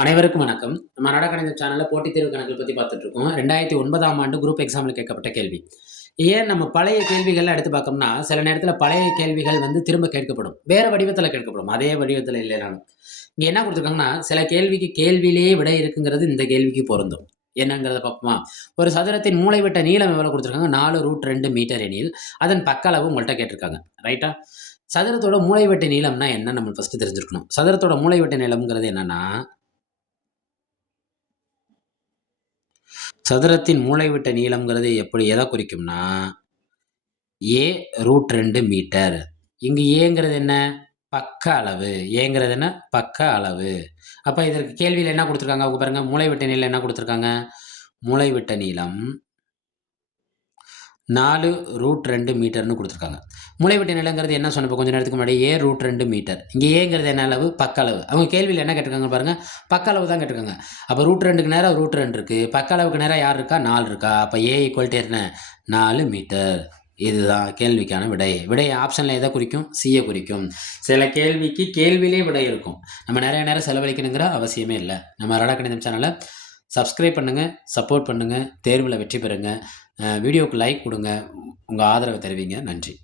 அனைவருக்கும் வணக்கம். நம்ம நடக்கணித சேனலில் போட்டித் தேர்வு கணக்கில் பற்றி பார்த்துட்டு இருக்கோம். ரெண்டாயிரத்தி ஒன்பதாம் ஆண்டு குரூப் எக்ஸாமில் கேட்கப்பட்ட கேள்வி. ஏன் நம்ம பழைய கேள்விகள் எடுத்து பார்த்தோம்னா சில நேரத்தில் பழைய கேள்விகள் வந்து திரும்ப கேட்கப்படும். வேறு வடிவத்தில் கேட்கப்படும். அதே வடிவத்தில் இல்லைனாலும். இங்கே என்ன கொடுத்துருக்காங்கன்னா சில கேள்விக்கு கேள்வியிலேயே விடை இருக்குங்கிறது இந்த கேள்விக்கு பொருந்தும். என்னங்கிறத பார்ப்போமா? ஒரு சதுரத்தின் மூளைவிட்ட நீளம் எவ்வளோ கொடுத்துருக்காங்க? நாலு ரூட் ரெண்டு மீட்டர் எனில். அதன் பக்க அளவு உங்கள்கிட்ட கேட்டிருக்காங்க. ரைட்டா? சதுரத்தோட மூளைவெட்டு நீளம்னா என்ன நம்ம ஃபஸ்ட்டு தெரிஞ்சிருக்கணும். சதுரத்தோட மூளைவெட்டு நீளம்ங்கிறது என்னன்னா சதுரத்தின் மூளைவிட்ட நீளம்ங்கிறது எப்படி எதை குறிக்கும்னா ஏ ரூட் ரெண்டு மீட்டர் இங்கு ஏங்கிறது என்ன? பக்க அளவு. ஏங்கிறது என்ன? பக்க அளவு. அப்போ இதற்கு கேள்வியில் என்ன கொடுத்துருக்காங்க? அவங்க பாருங்கள் மூளைவிட்ட நீளம் என்ன கொடுத்துருக்காங்க? மூளைவிட்ட நீளம் நாலு ரூட் ரெண்டு மீட்டர்னு கொடுத்துருக்காங்க. மூளைவிட்ட நிலங்கிறது என்ன சொன்னப்போ கொஞ்சம் நேரத்துக்கு முன்னாடி ஏ ரூட் ரெண்டு மீட்டர். இங்கே ஏங்கிறது என்ன அளவு? பக்க அளவு. அவங்க கேள்வியில் என்ன கேட்டிருக்காங்க பாருங்கள் பக்க அளவு தான் கேட்டிருக்காங்க. அப்போ ரூட் ரெண்டுக்கு நேரம் ரூட் ரெண்டு இருக்குது பக்க அளவுக்கு நேரம் யார் இருக்கா? நாலு இருக்கா? அப்போ ஏ ஈக்குவல்ட்டு என்ன? நாலு மீட்டர். இதுதான் கேள்விக்கான விடை. விடை ஆப்ஷனில் எதை குறிக்கும்? சியை குறிக்கும். சில கேள்விக்கு கேள்வியிலே விடை இருக்கும். நம்ம நிறைய நேரம் செலவழிக்கணுங்கிற அவசியமே இல்லை. நம்ம ரடக்கணிதம் சேனலை சப்ஸ்கிரைப் பண்ணுங்கள் சப்போர்ட் பண்ணுங்கள் தேர்வில் வெற்றி பெறுங்க. வீடியோவுக்கு லைக் கொடுங்க. உங்கள் ஆதரவை தெரிவிங்க. நன்றி.